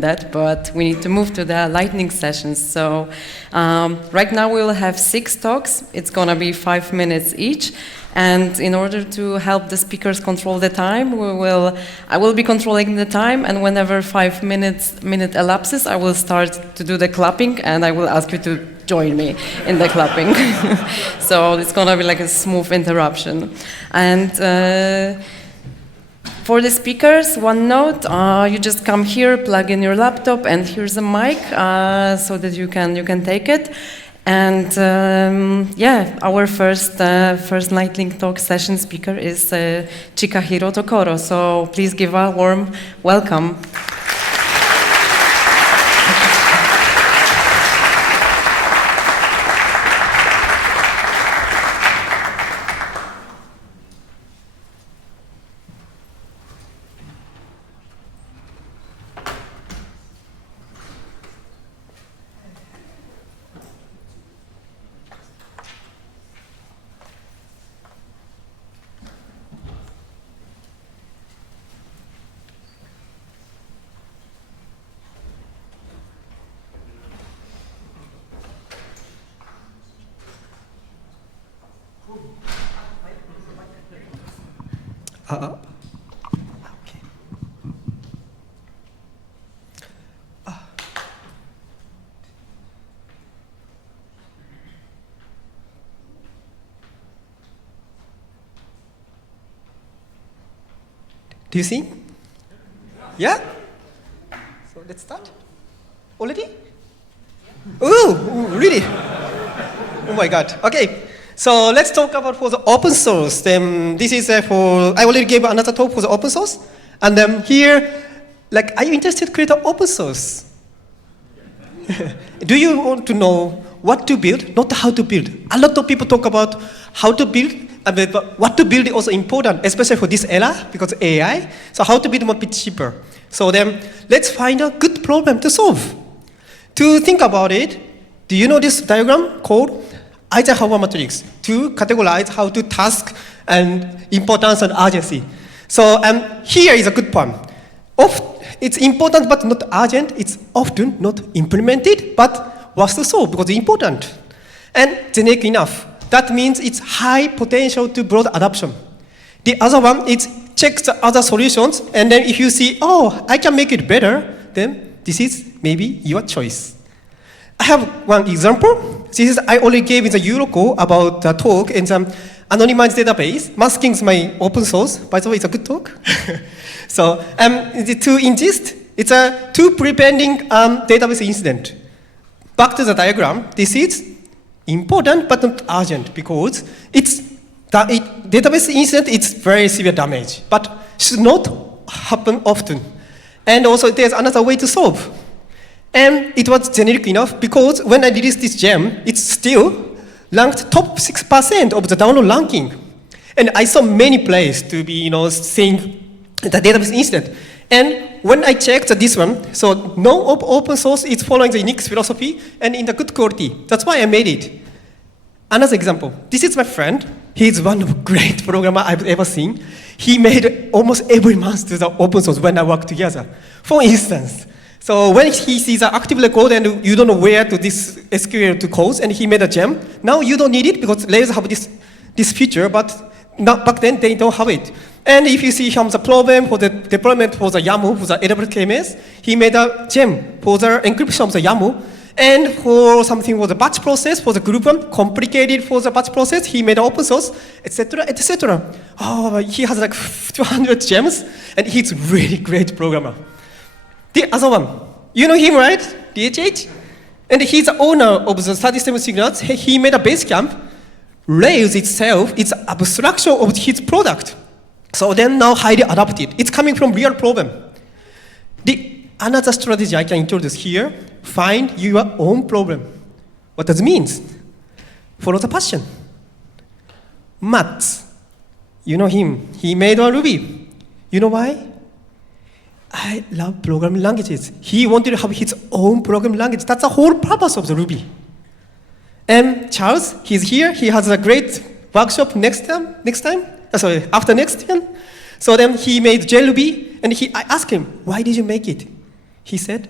that, but we need to move to the lightning sessions. So right now we will have 6 talks. It's going to be 5 minutes each. And in order to help the speakers control the time, I will be controlling the time, and whenever 5 minute elapses, I will start to do the clapping, and I will ask you to join me in the clapping. So it's going to be like a smooth interruption. And for the speakers, one note, you just come here, plug in your laptop, and here's a mic so that you can take it. And yeah, our first Lightning Talk session speaker is Chikahiro Tokoro. So please give a warm welcome. Okay. Do you see? Yeah? So let's start. Already? Ooh, really? Oh my God. Okay. So let's talk about for the open source. This is I already gave another talk for the open source. And then here, like, are you interested to create an open source? Do you want to know what to build, not how to build? A lot of people talk about how to build, but what to build is also important, especially for this era, because AI. So how to build more bit cheaper. So then let's find a good problem to solve. To think about it, do you know this diagram called Eisenhower matrix to categorize how to task and importance and urgency. So here is a good one. It's important but not urgent. It's often not implemented, but was to solve because it's important. And generic enough. That means it's high potential to broad adoption. The other one is check the other solutions, and then if you see, oh, I can make it better, then this is maybe your choice. I have one example. This is I already gave in the Eurocode about the talk in some anonymized database. Masking is my open source. By the way, it's a good talk. So to ingest, it's to preventing database incident. Back to the diagram. This is important but not urgent because database incident. It's very severe damage, but should not happen often. And also, there's another way to solve. And it was generic enough because when I released this gem, it's still ranked top 6% of the download ranking. And I saw many places to be, saying the database incident. And when I checked this one, so no open source is following the Unix philosophy and in the good quality. That's why I made it. Another example. This is my friend. He's one of the great programmer I've ever seen. He made almost every month to the open source when I work together. For instance, so when he sees an active record and you don't know where to this SQL to code, and he made a gem, now you don't need it because layers have this feature, but back then they don't have it. And if you see him the problem for the deployment for the YAML, for the AWS KMS, he made a gem for the encryption of the YAML. And for something for the batch process, for the group one, complicated for the batch process, he made open source, etc., etc. Oh, he has like 200 gems, and he's a really great programmer. The other one, you know him, right? DHH? And he's the owner of the 37 signals. He made a base camp. Rails itself is an abstraction of his product. So then now highly adapted. It's coming from real problem. Another strategy I can introduce here, find your own problem. What does it mean? Follow the passion. MuTh, you know him. He made a Ruby. You know why? I love programming languages. He wanted to have his own programming language. That's the whole purpose of the Ruby. And Charles, he's here. He has a great workshop after next time. So then he made JRuby, and I asked him, why did you make it? he said,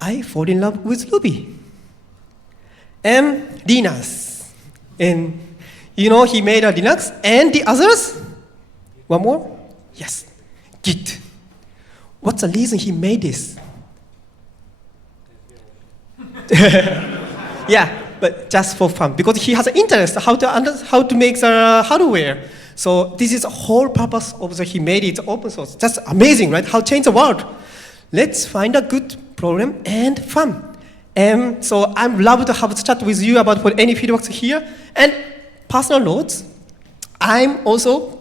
I fall in love with Ruby. And Linux. And he made a Linux. And the others? One more? Yes, Git. What's the reason he made this? Yeah, but just for fun, because he has an interest how to make the hardware. So this is the whole purpose of he made it open source. That's amazing, right? How change the world. Let's find a good problem and fun. And so I'm love to have a chat with you about what any feedbacks here. And personal notes, I'm also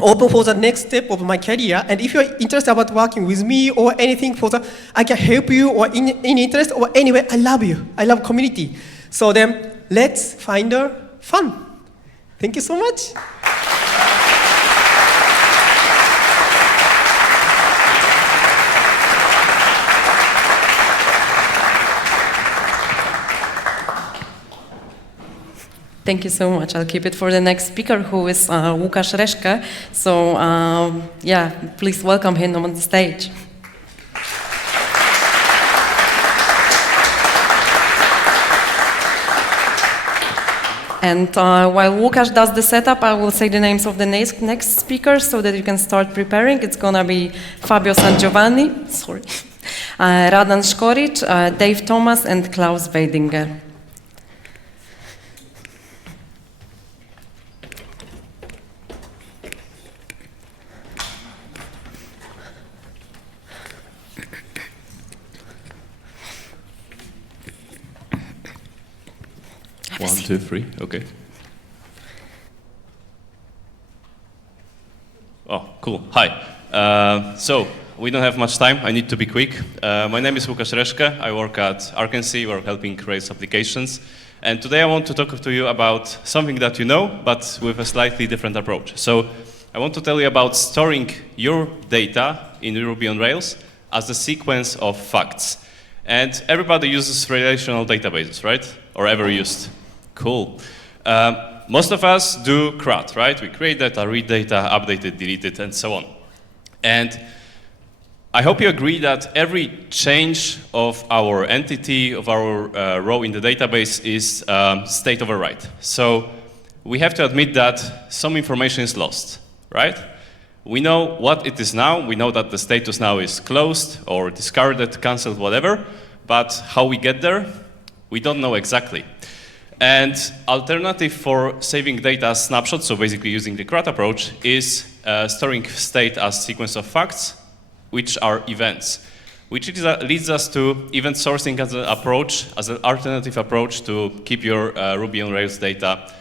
open for the next step of my career. And if you're interested about working with me or anything I can help you or in interest or anyway, I love you. I love community. So then let's find a fun. Thank you so much. Thank you so much. I'll keep it for the next speaker, who is Łukasz Reszke. So, yeah, please welcome him on the stage. And while Łukasz does the setup, I will say the names of the next speakers so that you can start preparing. It's going to be Fabio Sangiovanni, Radan Skorić, Dave Thomas, and Klaus Weidinger. One, two, three, okay. Oh, cool, hi. So, we don't have much time, I need to be quick. My name is Łukasz Reszke, I work at Arkency, we're helping create applications. And today I want to talk to you about something that you know, but with a slightly different approach. So, I want to tell you about storing your data in Ruby on Rails as a sequence of facts. And everybody uses relational databases, right? Or ever used. Cool. Most of us do CRUD, right? We create data, read data, update it, delete it, and so on. And I hope you agree that every change of our entity, of our row in the database is state override. So we have to admit that some information is lost, right? We know what it is now. We know that the status now is closed or discarded, cancelled, whatever. But how we get there, we don't know exactly. And alternative for saving data as snapshots, so basically using the CRUD approach, is storing state as sequence of facts, which are events, which leads us to event sourcing as an approach, as an alternative approach to keep your Ruby on Rails data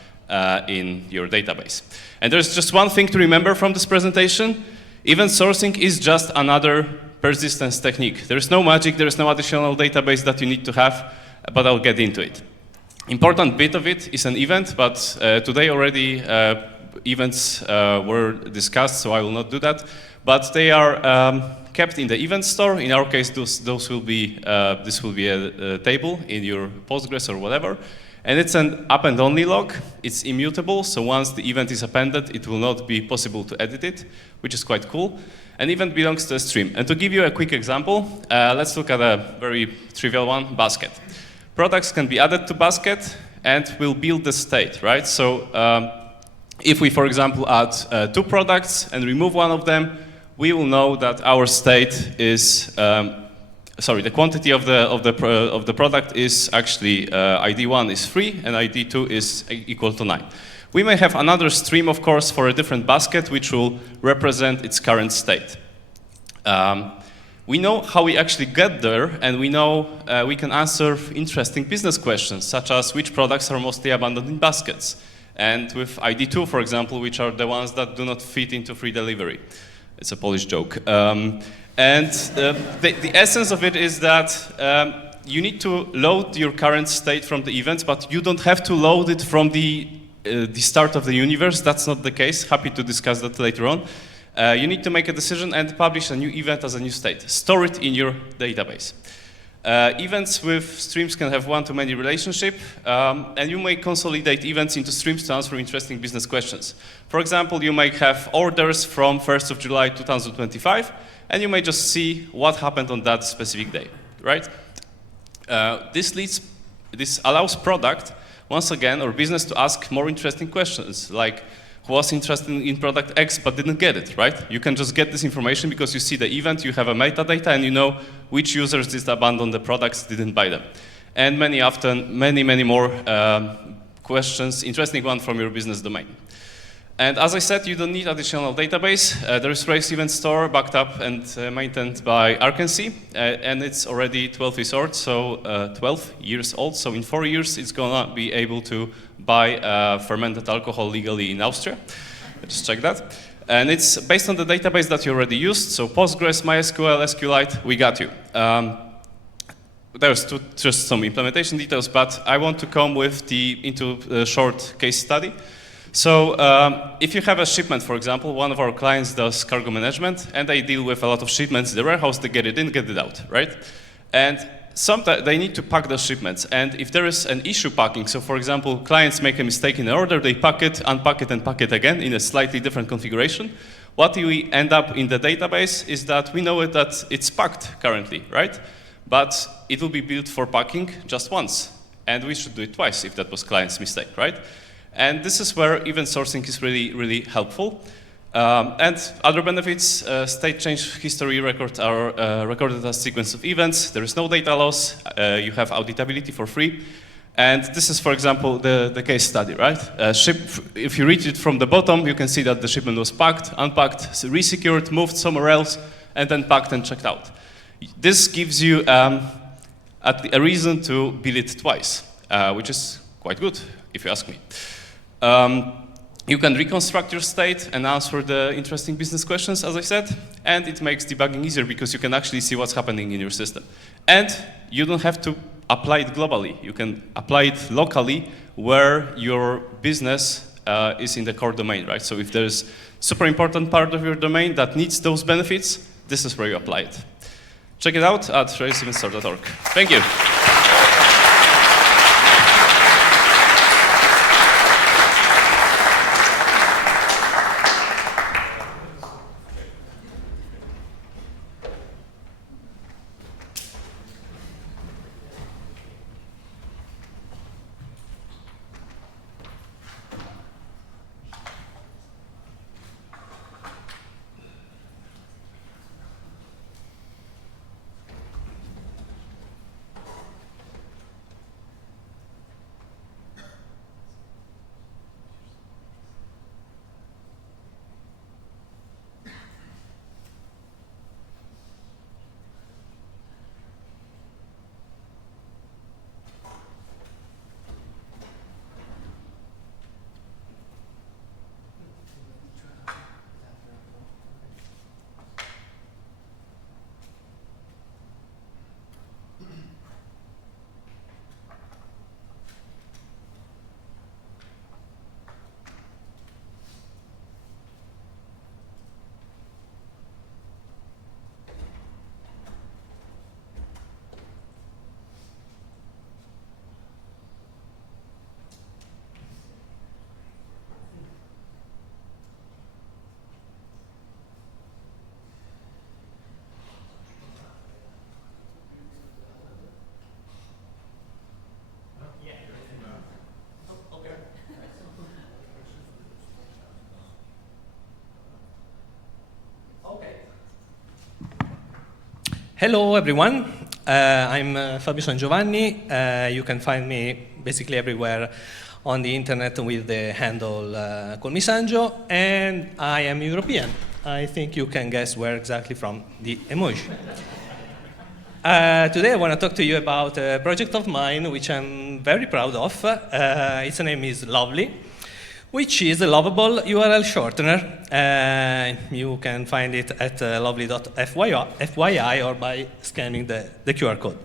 in your database. And there's just one thing to remember from this presentation. Event sourcing is just another persistence technique. There's no magic, there's no additional database that you need to have, but I'll get into it. Important bit of it is an event, but today already events were discussed, so I will not do that. But they are kept in the event store. In our case, those will be this will be a table in your Postgres or whatever, and it's an append only log. It's immutable, so once the event is appended, it will not be possible to edit it, which is quite cool. An event belongs to a stream. And to give you a quick example, let's look at a very trivial one: basket. Products can be added to basket, and we'll build the state, right? So if we, for example, add 2 products and remove one of them, we will know that our state is, the quantity of the product is actually ID1 is 3 and ID2 is equal to 9. We may have another stream, of course, for a different basket, which will represent its current state. We know how we actually get there, and we know we can answer interesting business questions, such as which products are mostly abandoned in baskets. And with ID2, for example, which are the ones that do not fit into free delivery. It's a Polish joke. The essence of it is that you need to load your current state from the events, but you don't have to load it from the start of the universe. That's not the case. Happy to discuss that later on. You need to make a decision and publish a new event as a new state. Store it in your database. Events with streams can have one-to-many relationship, and you may consolidate events into streams to answer interesting business questions. For example, you may have orders from 1st of July 2025, and you may just see what happened on that specific day, right? This allows product, once again, or business to ask more interesting questions, like who was interested in product X but didn't get it, right? You can just get this information because you see the event, you have a metadata, and you know which users did abandon the products, didn't buy them. And many more questions, interesting one from your business domain. And as I said, you don't need additional database. There is Race Event Store backed up and maintained by Arkency, and it's already 12 years old, so 12 years old. So in 4 years, it's gonna be able to buy fermented alcohol legally in Austria. Just check that. And it's based on the database that you already used. So Postgres, MySQL, SQLite, we got you. There's just some implementation details, but I want to come with into a short case study. So if you have a shipment, for example, one of our clients does cargo management, and they deal with a lot of shipments in the warehouse, they get it in, get it out, right? And sometimes they need to pack the shipments, and if there is an issue packing, so for example, clients make a mistake in the order, they pack it, unpack it, and pack it again in a slightly different configuration, what we end up in the database is that we know that it's packed currently, right? But it will be built for packing just once, and we should do it twice if that was client's mistake, right? And this is where event sourcing is really helpful. And other benefits, state change history records are recorded as sequence of events. There is no data loss. You have auditability for free. And this is, for example, the case study, right? If you read it from the bottom, you can see that the shipment was packed, unpacked, resecured, moved somewhere else, and then packed and checked out. This gives you a reason to bill it twice, which is quite good, if you ask me. You can reconstruct your state and answer the interesting business questions, as I said, and it makes debugging easier because you can actually see what's happening in your system. And you don't have to apply it globally. You can apply it locally where your business is in the core domain, right? So if there's super important part of your domain that needs those benefits, this is where you apply it. Check it out at raceeventstar.org. Thank you. Hello, everyone. I'm Fabio Sangiovanni. You can find me basically everywhere on the internet with the handle Call Me Sangio, and I am European. I think you can guess where exactly from the emoji. Today I want to talk to you about a project of mine which I'm very proud of. Its name is Lovli, which is a lovable URL shortener. You can find it at lovely.fyi or by scanning the QR code.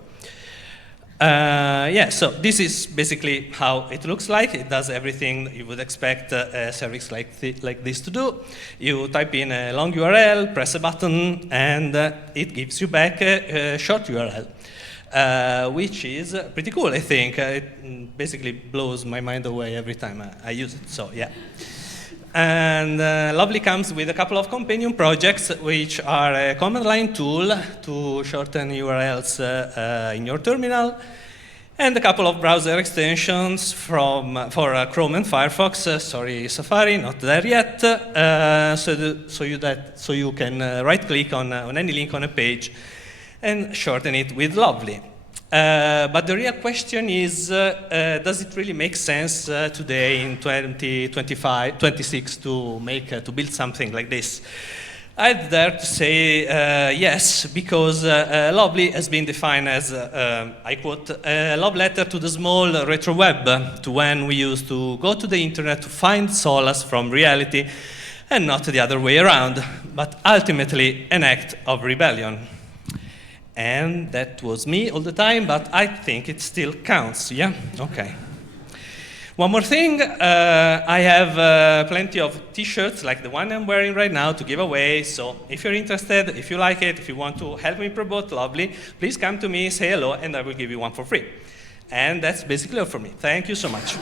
Yeah, so this is basically how it looks like. It does everything you would expect a service like this to do. You type in a long URL, press a button, and it gives you back a short URL. which is pretty cool, I think. It basically blows my mind away every time I use it, so yeah. And Lovli comes with a couple of companion projects, which are a command line tool to shorten URLs in your terminal, and a couple of browser extensions for Chrome and Firefox. Sorry, Safari, not there yet. So you can right-click on any link on a page and shorten it with Lovli. But the real question is, does it really make sense today in 2026 to build something like this? I'd dare to say yes, because Lovely has been defined as, I quote, a love letter to the small retro web, to when we used to go to the internet to find solace from reality, and not the other way around, but ultimately an act of rebellion. And that was me all the time, but I think it still counts, yeah? Okay. One more thing, I have plenty of t-shirts like the one I'm wearing right now to give away, so if you're interested, if you like it, if you want to help me promote Lovely, please come to me, say hello, and I will give you one for free. And that's basically all for me. Thank you so much.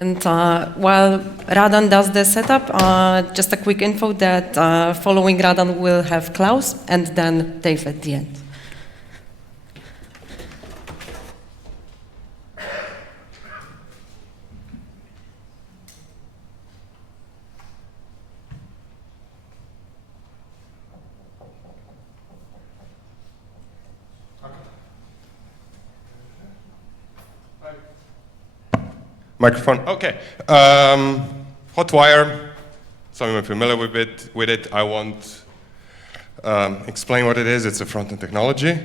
And while Radan does the setup, just a quick info that following Radan we'll have Klaus and then Dave at the end. Microphone. Okay. Hotwire. Some of you are familiar with it. I won't explain what it is. It's a front-end technology.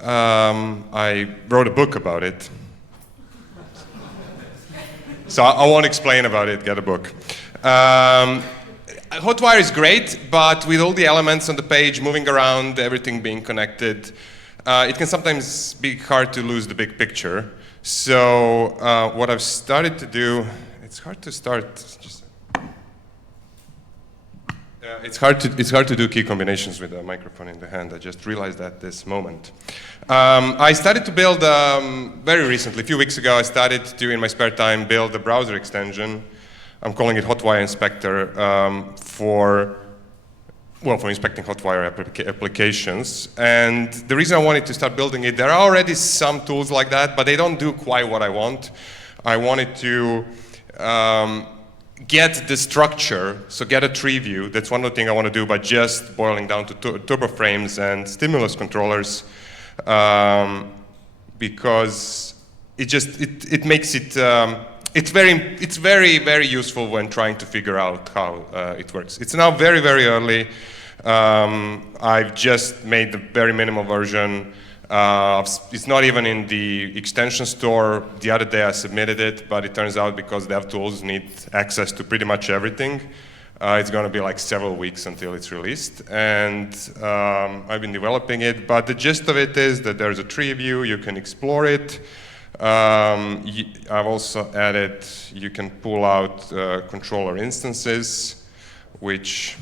I wrote a book about it. So I won't explain about it. Get a book. Hotwire is great, but with all the elements on the page moving around, everything being connected, it can sometimes be hard to lose the big picture. So what I've started to do, it's hard to start. It's hard to do key combinations with a microphone in the hand. I just realized that this moment. I started to build very recently, a few weeks ago. I started to, in my spare time, build a browser extension. I'm calling it Hotwire Inspector for inspecting Hotwire applications. And the reason I wanted to start building it, there are already some tools like that, but they don't do quite what I want. I wanted to get the structure, so get a tree view. That's one of the things I want to do by just boiling down to turbo frames and stimulus controllers, because it makes it it's very, very useful when trying to figure out how it works. It's now very, very early. I've just made the very minimal version. It's not even in the extension store. The other day I submitted it, but it turns out because devtools need access to pretty much everything, it's going to be like several weeks until it's released. And I've been developing it, but the gist of it is that there's a tree view. You can explore it. I've also added, you can pull out controller instances, which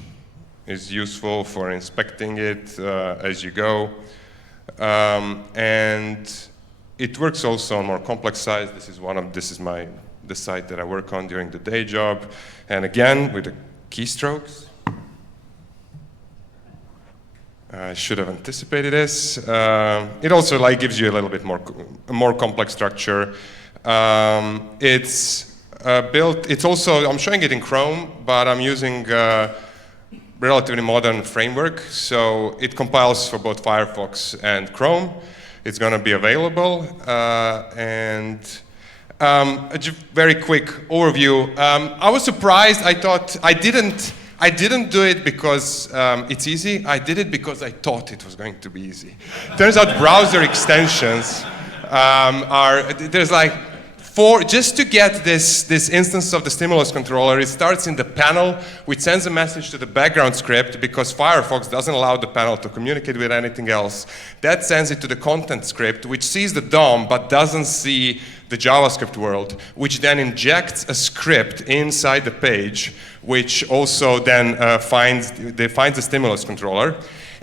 is useful for inspecting it as you go. And it works also on more complex sites. This is the site that I work on during the day job. And again, with the keystrokes. I should have anticipated this. It also gives you a little bit more complex structure. It's built. It's also, I'm showing it in Chrome, but I'm using relatively modern framework. So it compiles for both Firefox and Chrome. It's going to be available. And a very quick overview. I was surprised. I thought I didn't do it because it's easy. I did it because I thought it was going to be easy. Turns out browser extensions there's like just to get this instance of the stimulus controller, it starts in the panel, which sends a message to the background script because Firefox doesn't allow the panel to communicate with anything else. That sends it to the content script, which sees the DOM but doesn't see the JavaScript world, which then injects a script inside the page, which also then finds the stimulus controller.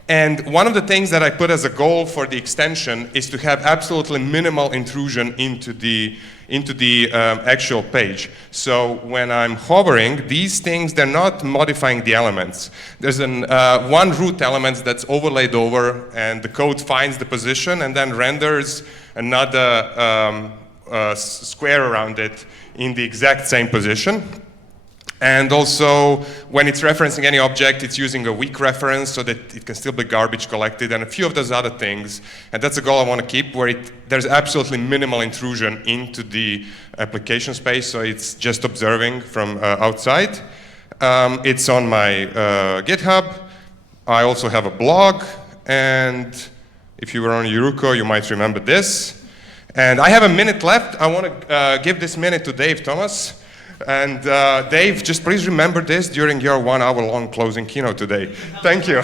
And one of the things that I put as a goal for the extension is to have absolutely minimal intrusion into the actual page. So when I'm hovering, these things, they're not modifying the elements. There's one root element that's overlaid over, and the code finds the position and then renders another square around it in the exact same position. And also, when it's referencing any object, it's using a weak reference so that it can still be garbage collected, and a few of those other things. And that's a goal I want to keep, where there's absolutely minimal intrusion into the application space, so it's just observing from outside. It's on my GitHub. I also have a blog, and if you were on Yuruko, you might remember this. And I have a minute left. I want to give this minute to Dave Thomas. And Dave, just please remember this during your 1 hour long closing keynote today. Thank you.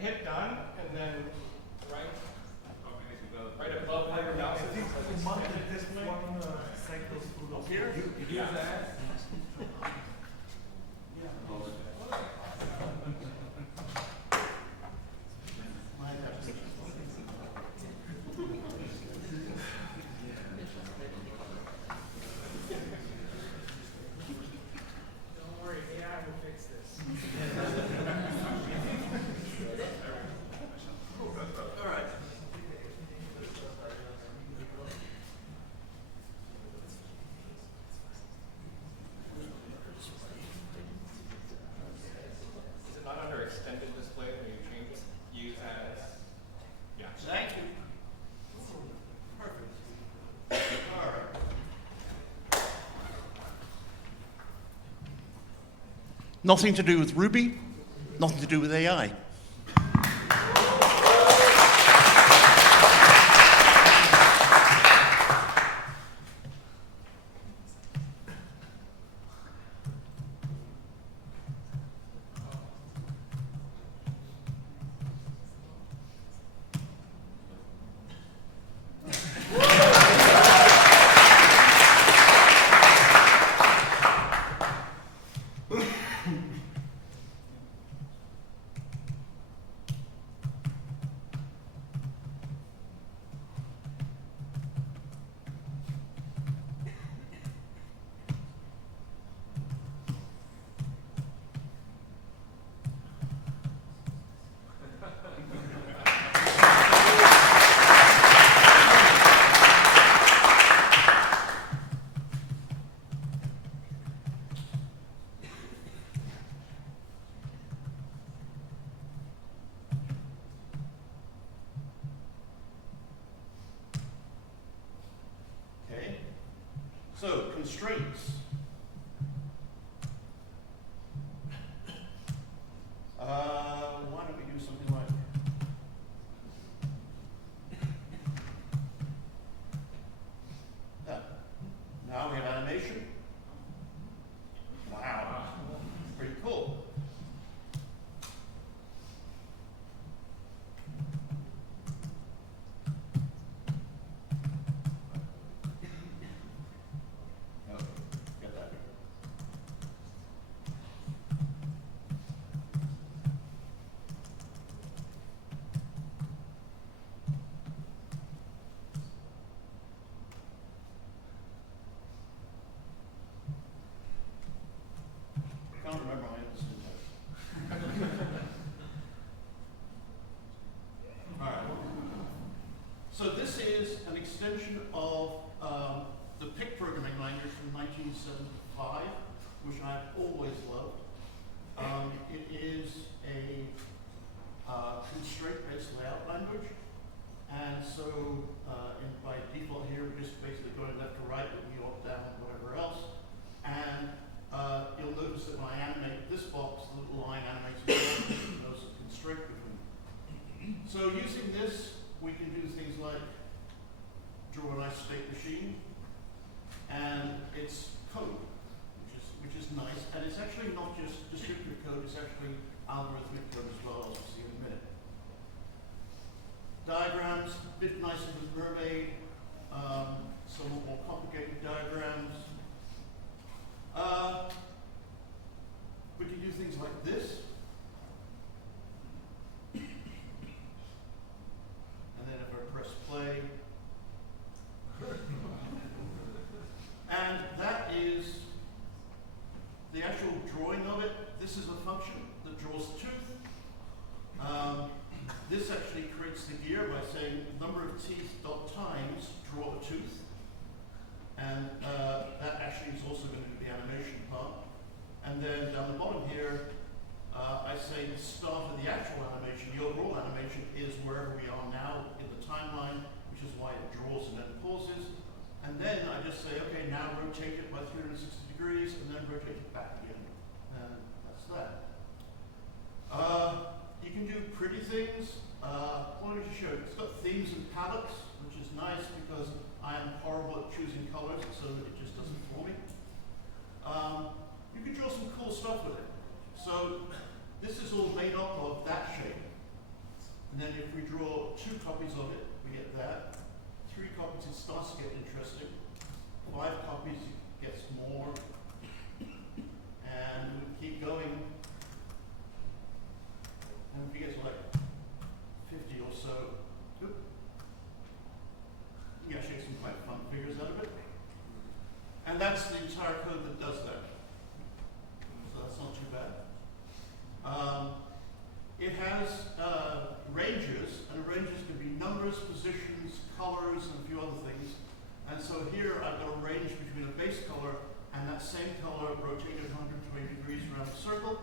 Hit done, and then right above where your mouse is. Here, you do that. Nothing to do with Ruby, nothing to do with AI. So, constraints. Why don't we do something like that? Now we have animation. Wow, pretty cool. Get that. I can't remember my own syntax. All right. So this is an extension of the PIC programming language from 1975, which I've always loved. It is a constraint-based layout language, and so by default here, we're just basically going left to right with New York down, whatever else. And you'll notice that when I animate this box, the little line animates those constraint between them. So using this, we can do things like draw a nice state machine, and it's code, which is nice. And it's actually not just descriptive code; it's actually algorithmic code as well, as we'll see in a minute. Diagrams, a bit nicer with Mermaid, somewhat more complicated diagrams. We can do things like this. And then if I press play. And that is the actual drawing of it. This is a function that draws the tooth. This actually creates the gear by saying number of teeth dot times draw a tooth. And that actually is also going to be the animation part. And then down the bottom here, I say the start of the actual animation, the overall animation, is wherever we are now in the timeline, which is why it draws and then pauses. And then I just say, okay, now rotate it by 360 degrees, and then rotate it back again. And that's that. You can do pretty things. What did you show? It's got themes and palettes, which is nice because I am horrible at choosing colors, so it just doesn't for me. You can draw some cool stuff with it. So this is all made up of that shape. And then if we draw 2 copies of it, we get that. 3 copies, it starts to get interesting. 5 copies, it gets more. And we keep going. And if we get to like 50 or so, you can actually get some quite fun figures out of it. And that's the entire code that does that. So that's not too bad. It has ranges, and ranges can be numbers, positions, colors, and a few other things. And so here I've got a range between a base color and that same color rotated 120 degrees around the circle.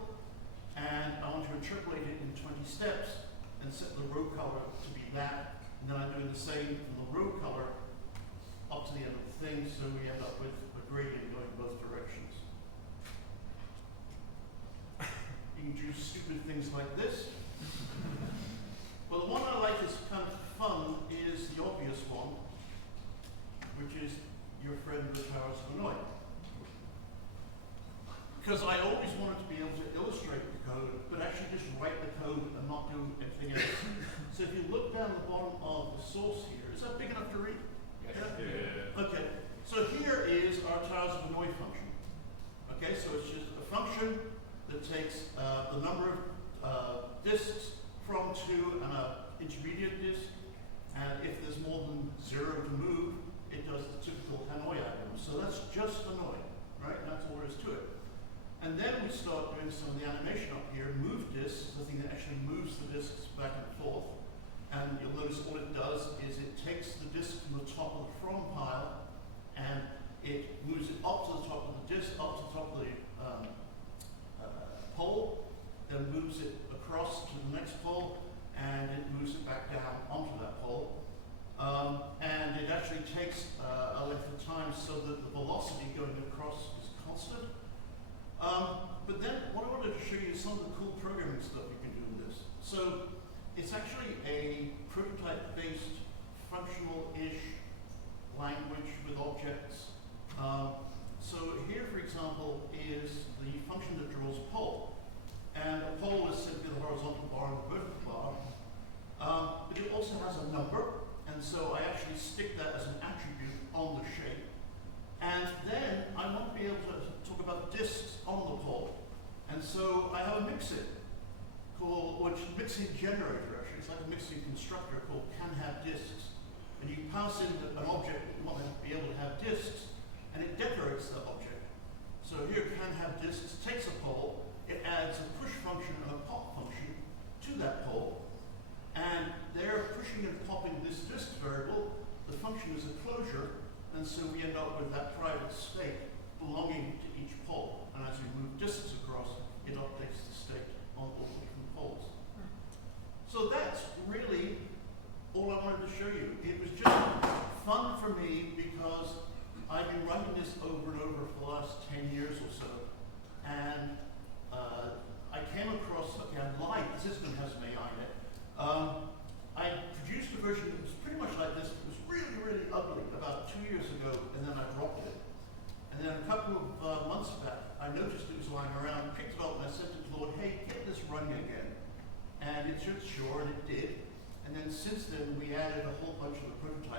And I want to interpolate it in 20 steps and set the row color to be that. And then I'm doing the same from the row color up to the end of the thing, so we end up with a gradient going both directions. can do stupid things like this. But the one I like is kind of fun is the obvious one, which is your friend the powers of annoy. Because I always wanted to be able to illustrate the code, but actually just write the code and not do anything else. So if you look down the bottom of the source here, is that big enough to read? Yeah. Okay, so here is our towers of annoy function. Okay, so it's just a function that takes the number of disks from 2 and an intermediate disk, and if there's more than 0 to move, it does the typical annoy item. So that's just annoy, right? And that's all there is to it. And then we start doing some of the animation up here. Move disks is the thing that actually moves the disks back and forth. And you'll notice all it does is it takes the disk from the top of the from pile and it moves it up to the top of the disk, up to the top of the pole, then moves it across to the next pole, and it moves it back down onto that pole. And it actually takes a length of time so that the velocity going across is constant. But then what I wanted to show you is some of the cool programming stuff you can do with this. So it's actually a prototype-based, functional-ish language with objects. So here, for example, is the function that draws a pole. And a pole is simply the horizontal bar and the vertical bar. But it also has a number, and so I actually stick that as an attribute on the shape. And then I want to be able to talk about disks on the pole. And so I have a mixin called, which is a mixin generator actually. It's like a mixin constructor called can have disks. And you pass in an object that you want to be able to have disks, and it decorates that object. So here can have disks takes a pole, it adds a push function and a pop function to that pole. And they're pushing and popping this disk variable. The function is a closure. And so we end up with that private state belonging to each pole. And as we move disks across, it updates the state on all the different poles. So that's really all I wanted to show you. It was just fun for me because I've been running this over and over for the last 10 years or so. And I came across, okay, I'm live, the system has some AI in it. I produced a version that was pretty much like this. It was really, really ugly about 2 years ago, and then I dropped it. And then a couple of months back, I noticed it was lying around, picked it up, and I said to Claude, hey, get this running again. And it said, sure, and it did. And then since then, we added a whole bunch of the prototypes